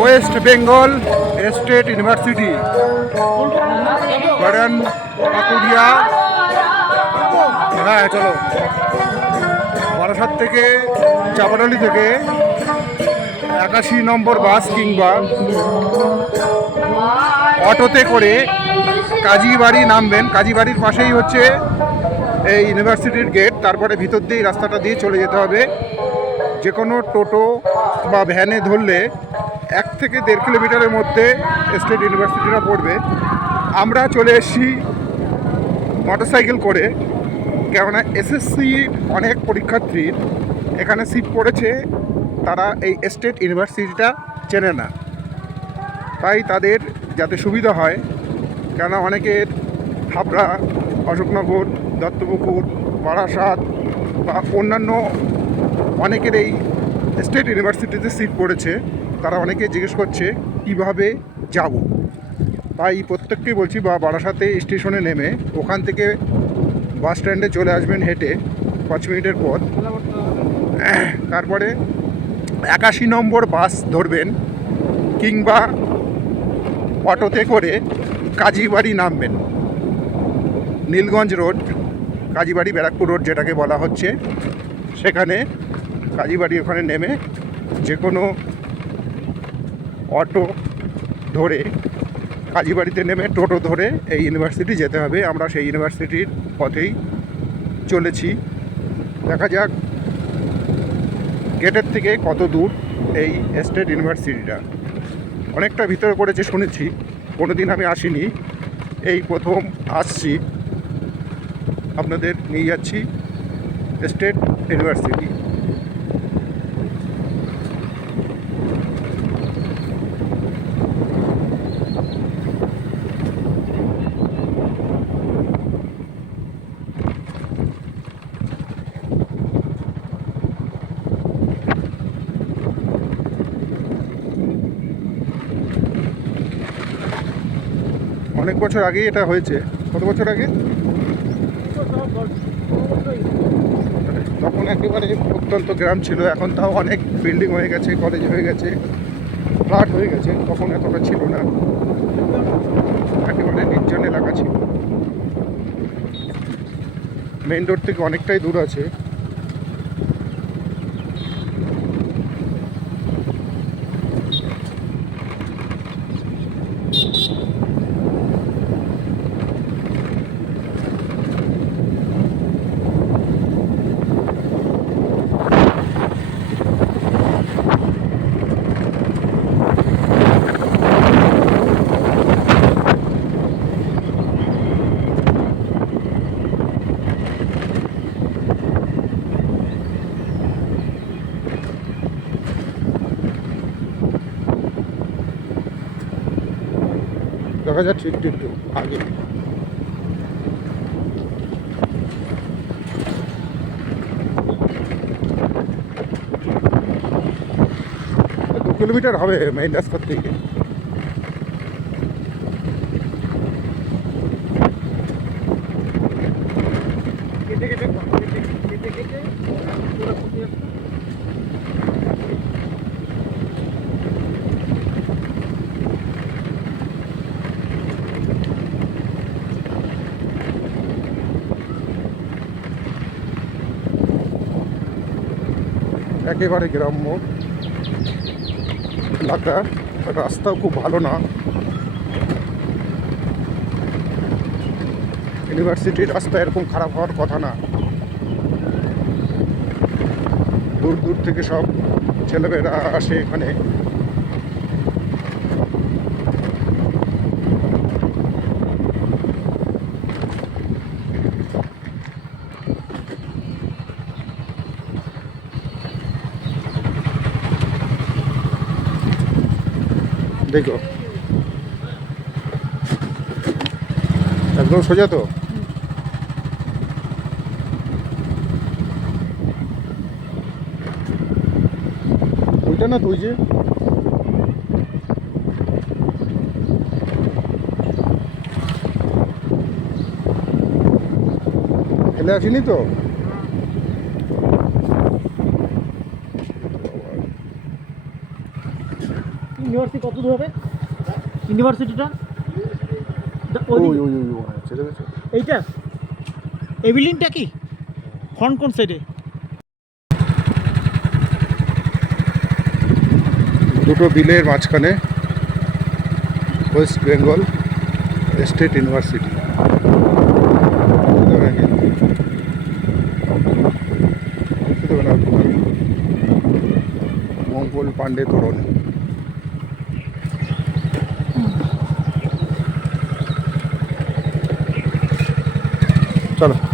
West Bengal State University Berunanpukuria. হ্যাঁ চলো, বারাসাত থেকে চাপাডালি থেকে 81 নম্বর বাস কিংবা অটোতে করে কাজীবাড়ি নামবেন। কাজীবাড়ির পাশেই হচ্ছে এই ইউনিভার্সিটির গেট। তারপরে ভিতর দিয়ে রাস্তাটা দিয়ে চলে যেতে হবে। যে কোনো টোটো বা ভ্যানে ধরলে 1 থেকে 1.5 কিলোমিটারের মধ্যে স্টেট ইউনিভার্সিটিটা পড়বে। আমরা চলে এসেছি মোটরসাইকেল করে, কেননা এসএসসি অনেক পরীক্ষার্থীর এখানে সিট পড়েছে, তারা এই স্টেট ইউনিভার্সিটিটা চেনে না, তাই তাদের যাতে সুবিধা হয়, কেননা অনেকের হাবড়া, অশোকনগর, দত্তপুকুর, বারাসাত বা অন্যান্য অনেকের এই স্টেট ইউনিভার্সিটিতে সিট পড়েছে, তারা অনেকে জিজ্ঞেস করছে কিভাবে যাব। তাই প্রত্যেককেই বলছি, বা বারাসাতে স্টেশনে নেমে ওখান থেকে বাস স্ট্যান্ডে চলে আসবেন হেঁটে 5 মিনিটের পথ। তারপরে 81 নম্বর বাস ধরবেন কিংবা অটোতে করে কাজীবাড়ি নামবেন। নীলগঞ্জ রোড, কাজীবাড়ি ব্যারাকপুর রোড যেটাকে বলা হচ্ছে, সেখানে কাজীবাড়ি ওখানে নেমে যে কোনো অটো ধরে কাজীবাড়িতে নেমে টোটো ধরে এই ইউনিভার্সিটি যেতে হবে। আমরা সেই ইউনিভার্সিটির পথেই চলেছি। দেখা যাক গেটের থেকে কত দূর এই স্টেট ইউনিভার্সিটিটা। অনেকটা ভিতরে পড়েছে শুনেছি, কোনো দিন আমি আসিনি, এই প্রথম আসছি। আপনাদের নিয়ে যাচ্ছি স্টেট ইউনিভার্সিটি। অনেক বছর আগেই এটা হয়েছে। কত বছর আগে? তখন একেবারে প্রত্যন্ত গ্রাম ছিল, এখন তাও অনেক বিল্ডিং হয়ে গেছে, কলেজ হয়ে গেছে, ফ্ল্যাট হয়ে গেছে। তখন এতটা ছিল না, একেবারে নির্জন এলাকা ছিল। মেইন রোড থেকে অনেকটাই দূর আছে। দেখা যাচ্ছে একটু আগে। দু কিলোমিটার হবে মেইন রাস্তার থেকে। একেবারে গ্রাম্য এলাকা, রাস্তাও খুব ভালো না। ইউনিভার্সিটির রাস্তা এরকম খারাপ হওয়ার কথা না। দূর দূর থেকে সব ছেলেমেয়েরা আসে এখানে। দেখো একদম সোজা তো। ওইটা না, তুই যে ফেলে আসিনি তো। ইউনিভার্সিটি কত দূর হবে ইউনিভার্সিটিটা এইটা এই বিল্ডিংটা কি ফ্রন্ট কোন সাইডে দুটো বিলের মাঝখানে ওয়েস্ট বেঙ্গল স্টেট ইউনিভার্সিটি মঙ্গল পাণ্ডে তোরণ চলো